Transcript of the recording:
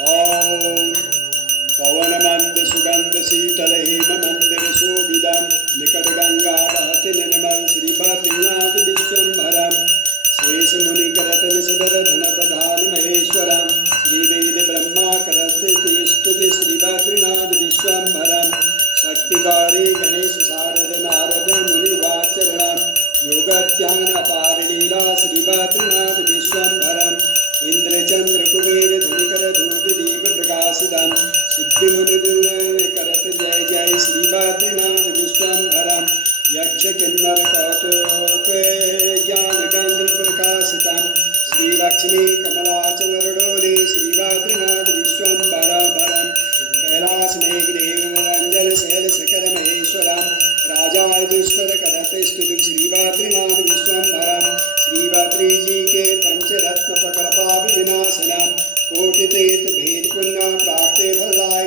ॐ पवनमंद सुगंध शीतल हेम मंदिर शोभिदं निकट गंगा बहति निर्मल श्री बद्रीनाथ विश्वम्भरं शेष मुनि करतन सदर धन प्रधान महेश्वरं श्री वेद ब्रह्मा करस्ते स्तुति श्री बद्रीनाथ विश्वम्भरं शक्तिकारी गणेश शारद नारद मुनि वाचरणं योगज्ञान अपार लीला श्री बद्रीनाथ विश्वम्भरं इंद्रचंद्र कुबेर धनिकर धूप दीप प्रकाशितम सिद्धि मुनि करत जय जय श्री बद्रीनाथ विश्वम्भरम यक्ष किन्नर कौतुक ज्ञान गंध प्रकाशितम श्री लक्ष्मी कमलाच वरडोली श्री बद्रीनाथ विश्वम्भरम कैलास मेघदेव निरंजन शैल शिखर महेश्वरम राजा दुष्कर करत स्तुति श्री बद्रीनाथ विश्वम्भरम श्री बद्री जी के पंचरत्न प्रकल्पा विनाशनम कोटि तीर्थ भेद पुण्य प्राप्ते फलाय